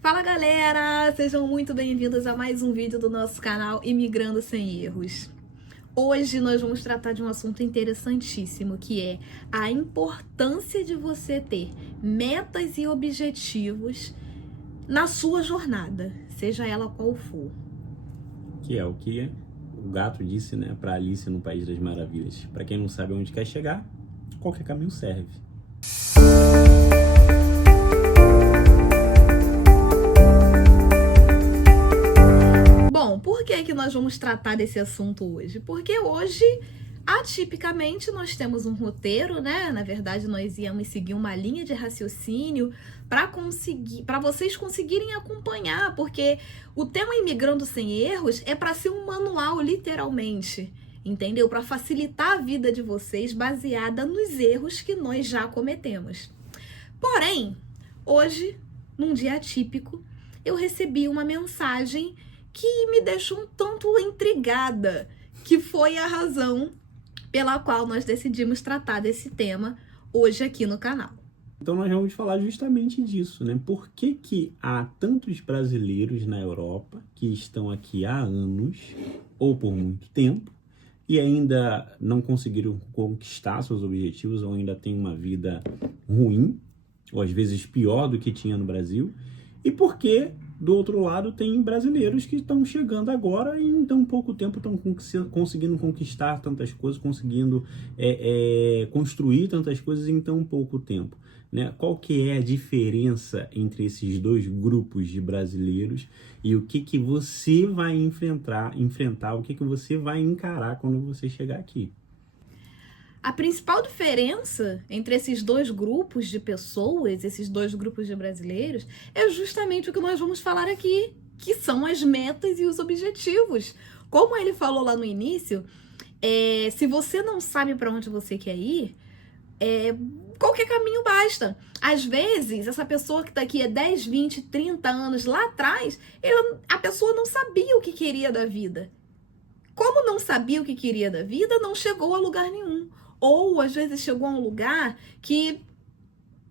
Fala galera, sejam muito bem-vindos a mais um vídeo do nosso canal Imigrando Sem Erros. Hoje nós vamos tratar de um assunto interessantíssimo, que é a importância de você ter metas e objetivos na sua jornada, seja ela qual for. Que é o que o gato disse, né, para Alice no País das Maravilhas. Para quem não sabe onde quer chegar, qualquer caminho serve. Bom, por que nós vamos tratar desse assunto hoje? Porque hoje, atipicamente, nós temos um roteiro, né? Na verdade, nós íamos seguir uma linha de raciocínio para vocês conseguirem acompanhar, porque o tema Imigrando Sem Erros é para ser um manual, literalmente, entendeu? Para facilitar a vida de vocês baseada nos erros que nós já cometemos. Porém, hoje, num dia atípico, eu recebi uma mensagem que me deixou um tanto intrigada, que foi a razão pela qual nós decidimos tratar desse tema hoje aqui no canal. Então nós vamos falar justamente disso, né? Por que há tantos brasileiros na Europa que estão aqui há anos, ou por muito tempo, e ainda não conseguiram conquistar seus objetivos, ou ainda têm uma vida ruim, ou às vezes pior do que tinha no Brasil, e por que do outro lado, tem brasileiros que estão chegando agora e em tão pouco tempo estão conseguindo conquistar tantas coisas, conseguindo construir tantas coisas em tão pouco tempo, né? Qual que é a diferença entre esses dois grupos de brasileiros e o que você vai enfrentar, o que você vai encarar quando você chegar aqui? A principal diferença entre esses dois grupos de pessoas, esses dois grupos de brasileiros, é justamente o que nós vamos falar aqui, que são as metas e os objetivos. Como ele falou lá no início, se você não sabe para onde você quer ir, qualquer caminho basta. Às vezes, essa pessoa que está aqui há 10, 20, 30 anos lá atrás, a pessoa não sabia o que queria da vida. Como não sabia o que queria da vida, não chegou a lugar nenhum. Ou, às vezes, chegou a um lugar que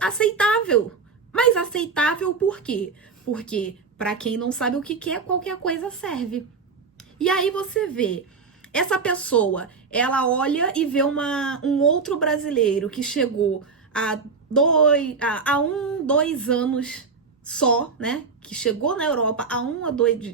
aceitável. Mas aceitável por quê? Porque, para quem não sabe o que quer, qualquer coisa serve. E aí você vê, essa pessoa, ela olha e vê um outro brasileiro que chegou há 1, 2 anos só, né? Que chegou na Europa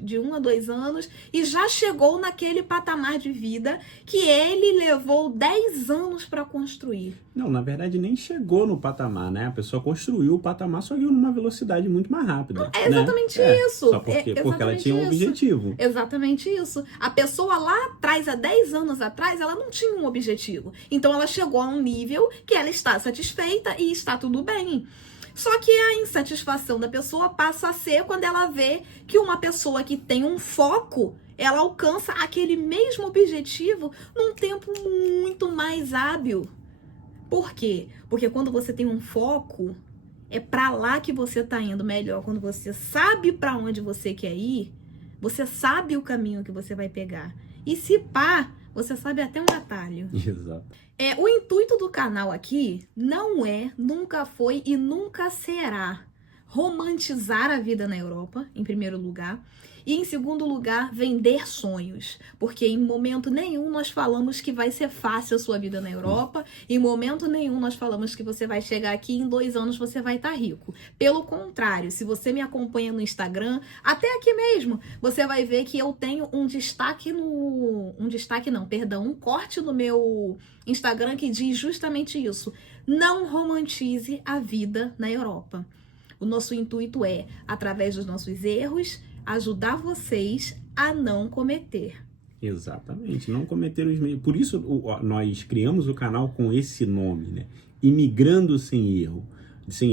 de 1 a 2 anos e já chegou naquele patamar de vida que ele levou 10 anos para construir. Não, na verdade nem chegou no patamar, né? A pessoa construiu o patamar, só que numa velocidade muito mais rápida. É exatamente isso. Só porque ela tinha um objetivo. Exatamente isso. A pessoa lá atrás, há 10 anos atrás, ela não tinha um objetivo. Então ela chegou a um nível que ela está satisfeita e está tudo bem. Só que a insatisfação da pessoa passa a ser quando ela vê que uma pessoa que tem um foco, ela alcança aquele mesmo objetivo num tempo muito mais hábil. Por quê? Porque quando você tem um foco, é pra lá que você tá indo melhor. Quando você sabe pra onde você quer ir, você sabe o caminho que você vai pegar. E se pá, você sabe até um atalho. Exato. O intuito do canal aqui não nunca foi e nunca será romantizar a vida na Europa, em primeiro lugar, e em segundo lugar, vender sonhos. Porque em momento nenhum nós falamos que vai ser fácil a sua vida na Europa, em momento nenhum nós falamos que você vai chegar aqui e em 2 anos você vai estar rico. Pelo contrário, se você me acompanha no Instagram, até aqui mesmo, você vai ver que eu tenho um corte no meu Instagram que diz justamente isso. Não romantize a vida na Europa. O nosso intuito é, através dos nossos erros, ajudar vocês a não cometer. Exatamente, não cometer os mesmos. Por isso nós criamos o canal com esse nome, né? Imigrando sem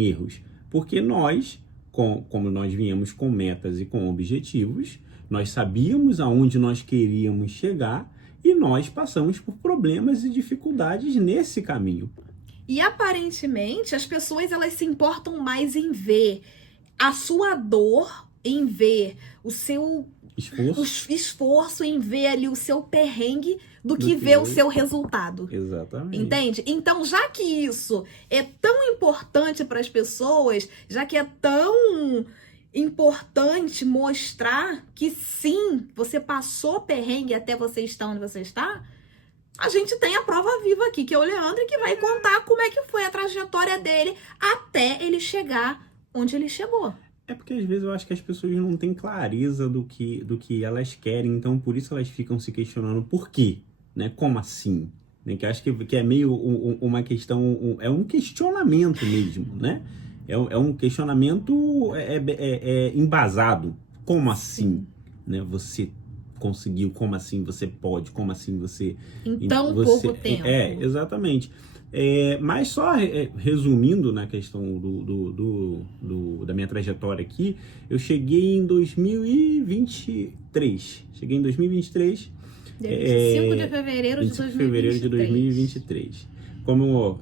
erros. Porque nós, como nós viemos com metas e com objetivos, nós sabíamos aonde nós queríamos chegar e nós passamos por problemas e dificuldades nesse caminho. E aparentemente as pessoas elas se importam mais em ver a sua dor, em ver o seu esforço, em ver ali o seu perrengue, do que ver o seu resultado. Exatamente. Entende? Então, já que isso é tão importante para as pessoas, já que é tão importante mostrar que sim, você passou perrengue até você estar onde você está, a gente tem a prova viva aqui, que é o Leandro, que vai contar como é que foi a trajetória dele até ele chegar onde ele chegou. É porque às vezes eu acho que as pessoas não têm clareza do que elas querem, então por isso elas ficam se questionando por quê, né? Como assim? Né? Que eu acho que é meio uma questão, é um questionamento mesmo, né? É um questionamento embasado. Como assim? Né? Você conseguiu, como assim você pode, como assim você... Em tão pouco tempo. Exatamente. Mas só resumindo na questão da minha trajetória aqui, eu cheguei em 2023. Cheguei em 2023. 25 de fevereiro de 25 de fevereiro de 2023. Como eu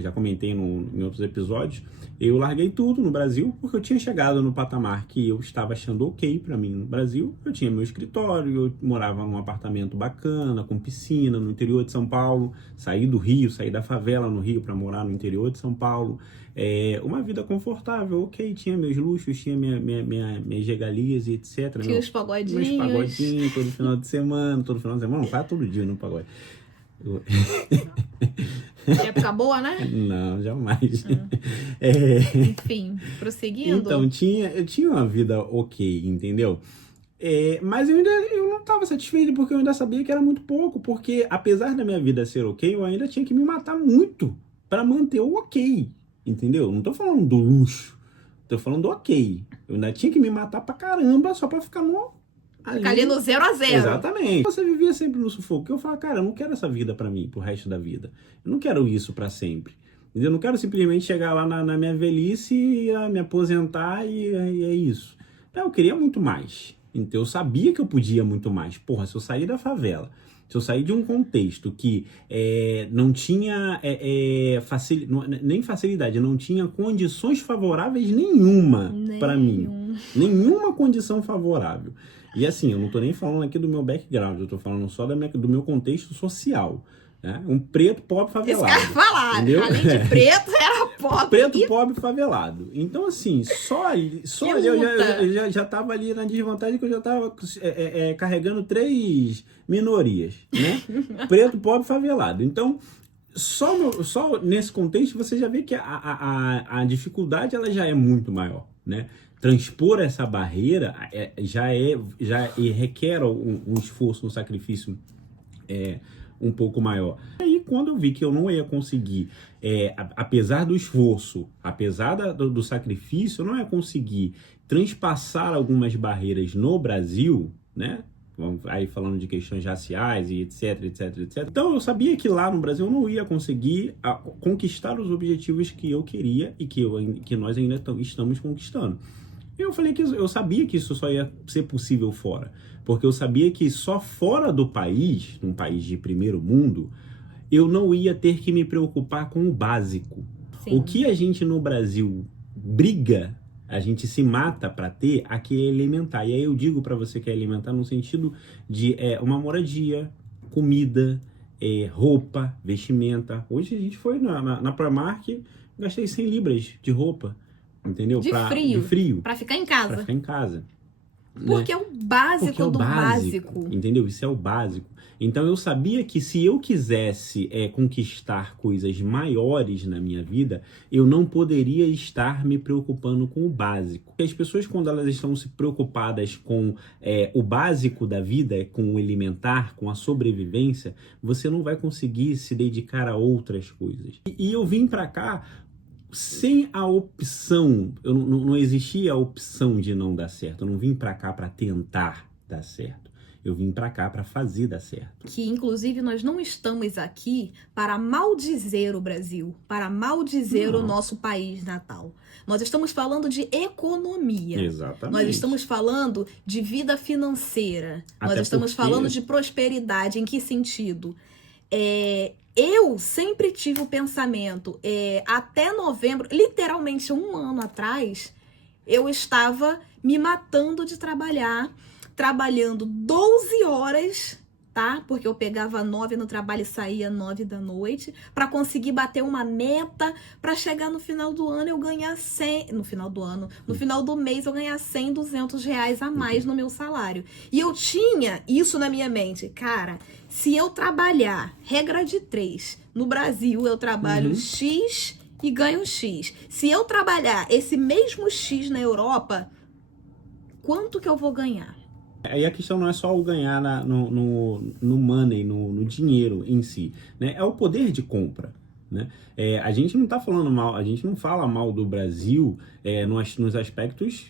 já comentei em outros episódios, eu larguei tudo no Brasil porque eu tinha chegado no patamar que eu estava achando ok para mim no Brasil. Eu tinha meu escritório, eu morava num apartamento bacana, com piscina, no interior de São Paulo. Saí do Rio, saí da favela no Rio para morar no interior de São Paulo. Uma vida confortável, ok, tinha meus luxos, tinha minhas regalias e etc. Tinha os pagodinhos. Meus pagodinhos, todo final de semana, não, quase todo dia no pagode. Época boa, né? Não, jamais. Enfim, prosseguindo. Então, eu tinha uma vida ok, entendeu? Mas eu não estava satisfeito porque eu ainda sabia que era muito pouco, porque apesar da minha vida ser ok, eu ainda tinha que me matar muito para manter o ok, entendeu? Não tô falando do luxo, tô falando do ok. Eu ainda tinha que me matar pra caramba só pra ficar ali no 0 a 0. Exatamente. Você vivia sempre no sufoco. Eu falo, cara, eu não quero essa vida pra mim, pro resto da vida. Eu não quero isso pra sempre. Entendeu? Eu não quero simplesmente chegar lá na minha velhice e me aposentar e é isso. Não, eu queria muito mais. Então eu sabia que eu podia muito mais. Porra, se eu sair da favela, se eu sair de um contexto que não tinha nem facilidade, não tinha condições favoráveis nenhuma pra mim. Nenhuma condição favorável. E assim, eu não tô nem falando aqui do meu background, eu tô falando só do meu contexto social. Né? Um preto, pobre, favelado. Isso que eu ia falar, além de preto, era pobre. Preto, pobre, favelado. Então assim, só ali eu já tava ali na desvantagem que eu já tava carregando 3 minorias, né? Preto, pobre, favelado. Então, só nesse contexto você já vê que a dificuldade ela já é muito maior, né? Transpor essa barreira já requer um esforço, um sacrifício um pouco maior. Aí quando eu vi que eu não ia conseguir, apesar do esforço, apesar do sacrifício, eu não ia conseguir transpassar algumas barreiras no Brasil, né? Aí falando de questões raciais e etc, etc, etc. Então eu sabia que lá no Brasil eu não ia conseguir conquistar os objetivos que eu queria e que nós ainda estamos conquistando. Eu falei que eu sabia que isso só ia ser possível fora, porque eu sabia que só fora do país, num país de primeiro mundo, eu não ia ter que me preocupar com o básico. Sim. O que a gente no Brasil briga, a gente se mata para ter, aqui é elementar. E aí eu digo para você que é elementar no sentido de uma moradia, comida, roupa, vestimenta. Hoje a gente foi na Primark, gastei 100 libras de roupa. Entendeu? De frio. Pra ficar em casa. Pra ficar em casa. Porque né? É o básico do básico. Entendeu? Isso é o básico. Então eu sabia que se eu quisesse conquistar coisas maiores na minha vida, eu não poderia estar me preocupando com o básico. As pessoas, quando elas estão se preocupadas com o básico da vida, com o alimentar, com a sobrevivência, você não vai conseguir se dedicar a outras coisas. E eu vim pra cá sem a opção, não existia a opção de não dar certo. Eu não vim pra cá pra tentar dar certo. Eu vim pra cá pra fazer dar certo. Que, inclusive, nós não estamos aqui para maldizer o Brasil, para maldizer o nosso país natal. Nós estamos falando de economia. Exatamente. Nós estamos falando de vida financeira. Nós estamos falando de prosperidade. Em que sentido? Eu sempre tive o pensamento, até novembro, literalmente 1 ano atrás, eu estava me matando de trabalhando 12 horas tá? Porque eu pegava 9 no trabalho e saía 9 da noite, para conseguir bater uma meta, para chegar no final do ano eu ganhar 100, no final do mês eu ganhar 100, 200 reais a mais no meu salário. E eu tinha isso na minha mente, cara, se eu trabalhar, regra de 3, no Brasil eu trabalho X e ganho X. Se eu trabalhar esse mesmo X na Europa, quanto que eu vou ganhar? Aí a questão não é só o ganhar no money, no dinheiro em si, né? É o poder de compra, né? A gente não tá falando mal, a gente não fala mal do Brasil nos aspectos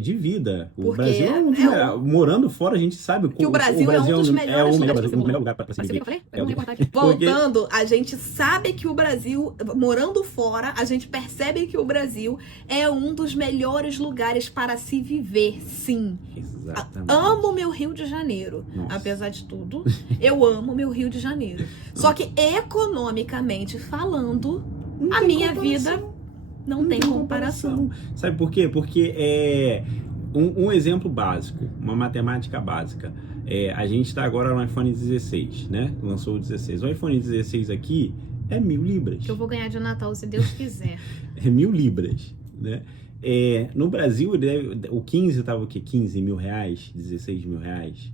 de vida. O Porque Brasil morando fora, a gente sabe que o Brasil é um dos melhores lugares, o melhor lugar para se viver. Voltando, a gente sabe que o Brasil, morando fora, a gente percebe que o Brasil é um dos melhores lugares para se viver, sim. Exatamente. Amo meu Rio de Janeiro. Nossa. Apesar de tudo, eu amo meu Rio de Janeiro. Só que economicamente falando, a minha vida não tem comparação. Sabe por quê? Porque um exemplo básico, uma matemática básica. A gente está agora no iPhone 16, né? Lançou o 16. O iPhone 16 aqui é 1.000 libras. Que eu vou ganhar de Natal, se Deus quiser. É 1.000 libras, né? No Brasil, o 15 estava o quê? 15 mil reais? 16 mil reais?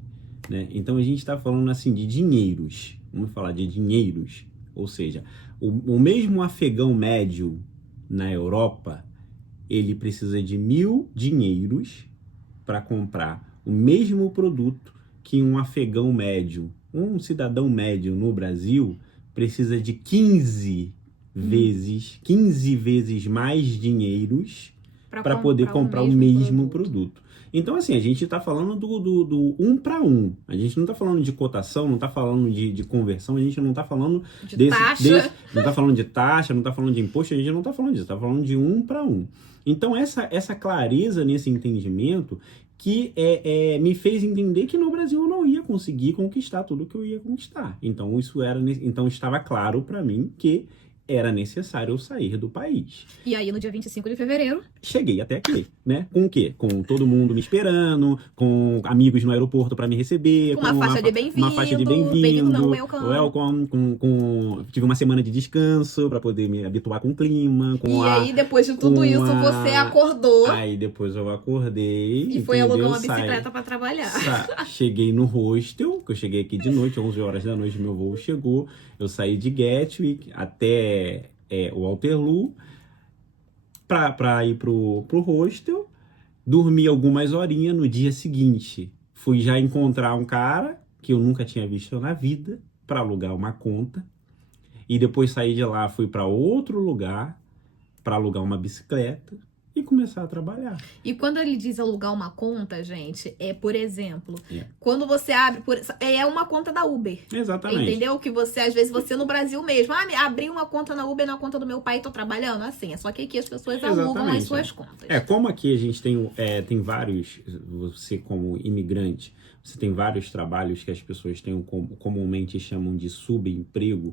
Né? Então a gente está falando assim de dinheiros. Vamos falar de dinheiros. Ou seja, o mesmo afegão médio na Europa, ele precisa de 1.000 dinheiros para comprar o mesmo produto que um afegão médio, um cidadão médio no Brasil precisa de 15 vezes mais dinheiros para poder comprar o mesmo produto. Então, assim, a gente está falando do 1 para 1. A gente não está falando de cotação, não está falando de conversão, a gente não está falando de taxa. Não está falando de taxa, não está falando de imposto, a gente não está falando disso, está falando de 1 para 1. Então, essa clareza nesse entendimento que me fez entender que no Brasil eu não ia conseguir conquistar tudo que eu ia conquistar. Então, então estava claro para mim que era necessário eu sair do país. E aí, no dia 25 de fevereiro... cheguei até aqui, né? Com o quê? Com todo mundo me esperando, com amigos no aeroporto para me receber. Com uma faixa de bem-vindo. Uma faixa de bem-vindo. Welcome. Tive uma semana de descanso para poder me habituar com o clima. Aí, depois de tudo isso, você acordou. Aí, depois eu acordei. E foi alugar uma bicicleta para trabalhar. Cheguei no hostel, que eu cheguei aqui de noite, 11 horas da noite, meu voo chegou. Eu saí de Gatwick até o Waterloo para ir pro hostel, dormi algumas horinhas. No dia seguinte, fui já encontrar um cara que eu nunca tinha visto na vida para alugar uma conta. E depois saí de lá, fui para outro lugar para alugar uma bicicleta e começar a trabalhar. E quando ele diz alugar uma conta, gente, por exemplo, quando você abre, é uma conta da Uber. Exatamente. Entendeu? Que você, às vezes, no Brasil mesmo, abri uma conta na Uber, na conta do meu pai, tô trabalhando, assim. Só que aqui as pessoas alugam as suas contas. Como aqui a gente tem vários, você como imigrante, você tem vários trabalhos que as pessoas comumente chamam de subemprego.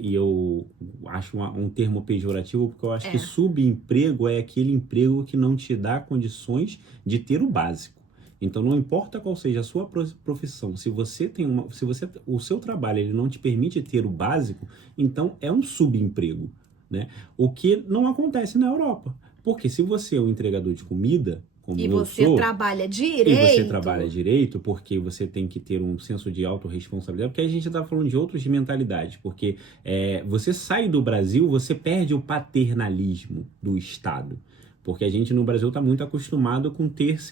E eu acho um termo pejorativo, porque eu acho que subemprego é aquele emprego que não te dá condições de ter o básico. Então, não importa qual seja a sua profissão, se o seu trabalho ele não te permite ter o básico, então é um subemprego, né? O que não acontece na Europa. Porque se você é um entregador de comida, como eu sou, trabalha direito. E você trabalha direito, porque você tem que ter um senso de autorresponsabilidade, porque a gente está falando de outras mentalidades, porque você sai do Brasil, você perde o paternalismo do Estado, porque a gente no Brasil está muito acostumado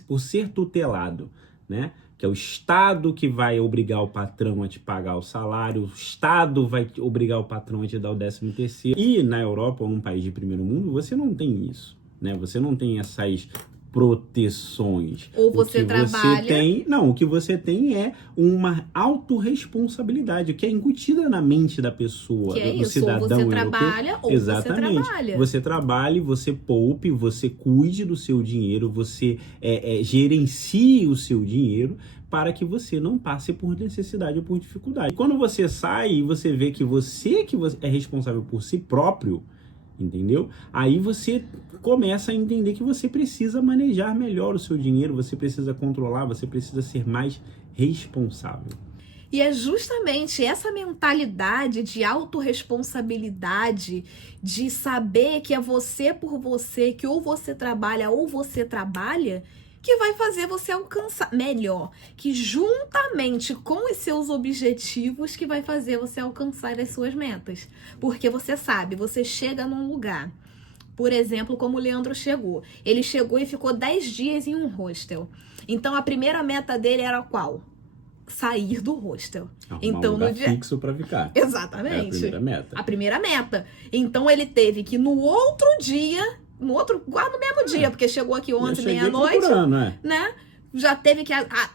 por ser tutelado, né? Que é o Estado que vai obrigar o patrão a te pagar o salário, o Estado vai obrigar o patrão a te dar o 13º. E na Europa, ou num país de primeiro mundo, você não tem isso, né? Você não tem essas proteções. Ou você trabalha... o que você tem é uma autorresponsabilidade, que é incutida na mente da pessoa, do cidadão ou você europeu. Trabalha, ou Exatamente. Você trabalha. Você trabalhe, você poupe, você cuide do seu dinheiro, você gerencie o seu dinheiro para que você não passe por necessidade ou por dificuldade. Quando você sai e você vê que você é responsável por si próprio, entendeu? Aí você começa a entender que você precisa manejar melhor o seu dinheiro, você precisa controlar, você precisa ser mais responsável. E é justamente essa mentalidade de autorresponsabilidade, de saber que é você por você, que ou você trabalha, que vai fazer você alcançar, melhor, que juntamente com os seus objetivos que vai fazer você alcançar as suas metas. Porque você sabe, você chega num lugar, por exemplo, como o Leandro chegou. Ele chegou e ficou 10 dias em um hostel. Então a primeira meta dele era qual? Sair do hostel. Então, um lugar no dia fixo para ficar. Exatamente. É a primeira meta. A primeira meta. Então ele teve que no outro dia, no mesmo dia, porque chegou aqui ontem, meia-noite, né? Já teve que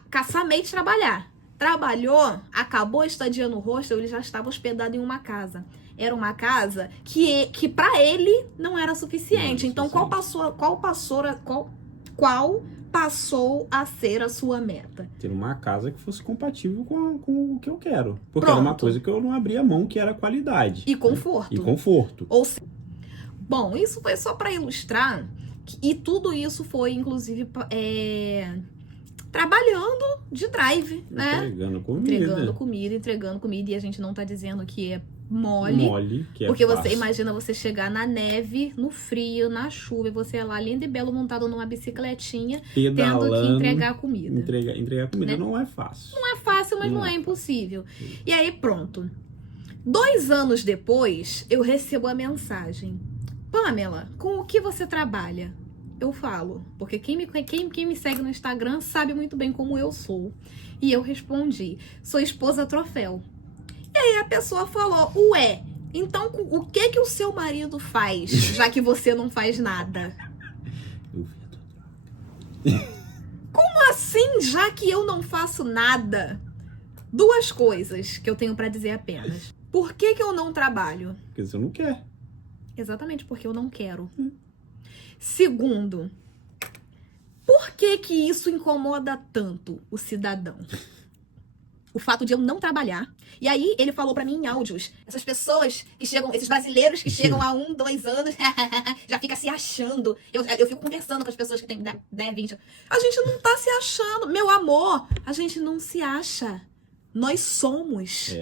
caçar meio de trabalhar. Trabalhou, acabou a estadia no hostel, ele já estava hospedado em uma casa. Era uma casa que para ele não era suficiente. Então qual passou a ser a sua meta? Ter uma casa que fosse compatível com o que eu quero. Porque Pronto. era uma coisa que eu não abria mão, que era qualidade. E conforto. E conforto. Ou seja, bom, isso foi só para ilustrar, e tudo isso foi, inclusive, trabalhando de drive, né? Entregando comida, e a gente não tá dizendo que é mole, que é porque fácil. Você imagina você chegar na neve, no frio, na chuva, e você é lá lindo e belo montado numa bicicletinha, pedalando, tendo que entregar comida. Entregar comida, né? Não é fácil. Não é fácil, mas não é impossível. E aí, pronto. 2 anos depois, eu recebo a mensagem: Pamela, com o que você trabalha? Eu falo, porque quem me segue no Instagram sabe muito bem como eu sou. E eu respondi: sou esposa troféu. E aí a pessoa falou: ué, então o que o seu marido faz, já que você não faz nada? Como assim, já que eu não faço nada? 2 coisas que eu tenho pra dizer apenas. Por que eu não trabalho? Porque você não quer. Exatamente, porque eu não quero. Segundo, por que isso incomoda tanto o cidadão? O fato de eu não trabalhar. E aí ele falou pra mim em áudios: essas pessoas que chegam, esses brasileiros que chegam há 1, 2 anos, já fica se achando. Eu fico conversando com as pessoas que têm 10, 20. A gente não tá se achando. Meu amor, a gente não se acha. Nós somos.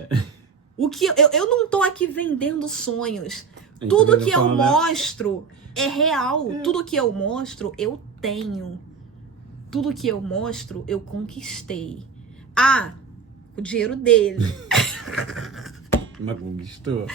O que eu não tô aqui vendendo sonhos. Tudo que eu mostro é real. Tudo que eu mostro, eu tenho. Tudo que eu mostro, eu conquistei. O dinheiro dele. Mas conquistou.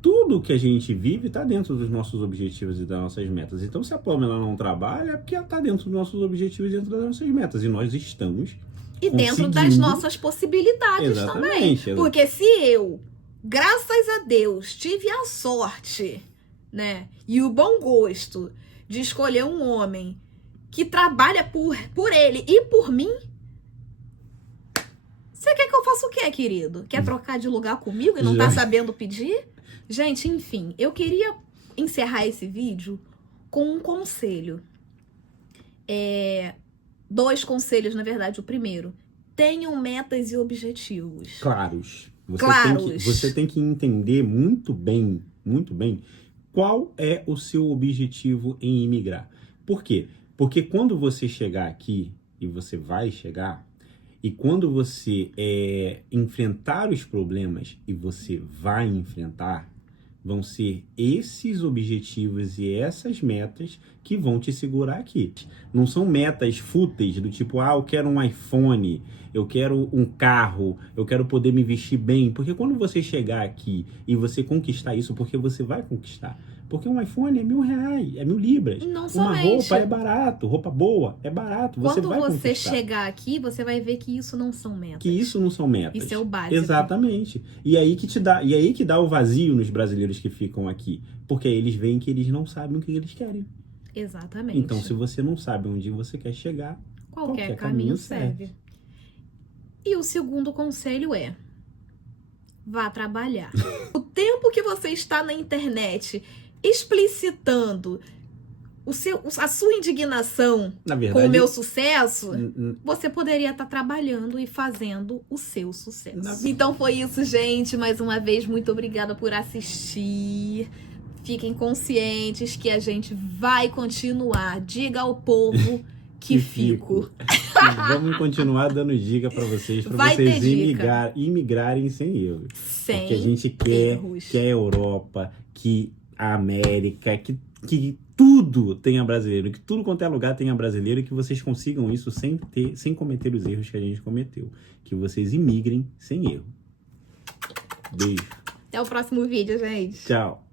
Tudo que a gente vive está dentro dos nossos objetivos e das nossas metas. Então, se a Pamela não trabalha, é porque ela está dentro dos nossos objetivos e dentro das nossas metas. E nós estamos dentro das nossas possibilidades também. Porque se eu, graças a Deus, tive a sorte, né, e o bom gosto de escolher um homem que trabalha por ele e por mim, você quer que eu faça o quê, querido? Quer trocar de lugar comigo e não tá sabendo pedir? Gente, enfim, eu queria encerrar esse vídeo com um conselho. 2 conselhos, na verdade. O primeiro: tenham metas e objetivos claros. Claros. Você tem que entender muito bem, qual é o seu objetivo em imigrar. Por quê? Porque quando você chegar aqui, e você vai chegar, e quando você enfrentar os problemas, e você vai enfrentar, vão ser esses objetivos e essas metas que vão te segurar aqui. Não são metas fúteis do tipo: eu quero um iPhone, eu quero um carro, eu quero poder me vestir bem. Porque quando você chegar aqui e você conquistar isso, porque você vai conquistar. Porque um iPhone é R$1.000, é 1.000 libras. Não Uma somente. roupa é barato, roupa boa é barato. Quando vai você conquistar. chegar aqui, você vai ver que isso não são metas. Isso não são metas. Isso é o básico. Exatamente. E aí que dá o vazio nos brasileiros que ficam aqui. Porque eles veem que eles não sabem o que eles querem. Exatamente. Então, se você não sabe onde você quer chegar, qualquer caminho serve. E o segundo conselho é: vá trabalhar. O tempo que você está na internet explicitando a sua indignação, na verdade, com o meu sucesso, você poderia estar trabalhando e fazendo o seu sucesso. Então foi isso, gente. Mais uma vez, muito obrigada por assistir. Fiquem conscientes que a gente vai continuar. Diga ao povo que fico. vamos continuar dando dica para vocês Vai ter vocês dica. imigrarem sem erros. Sem Porque a gente quer erros. que a Europa, que a América, que tudo tenha brasileiro, que tudo quanto é lugar tenha brasileiro, e que vocês consigam isso sem cometer os erros que a gente cometeu. Que vocês imigrem sem erro. Beijo. Até o próximo vídeo, gente. Tchau.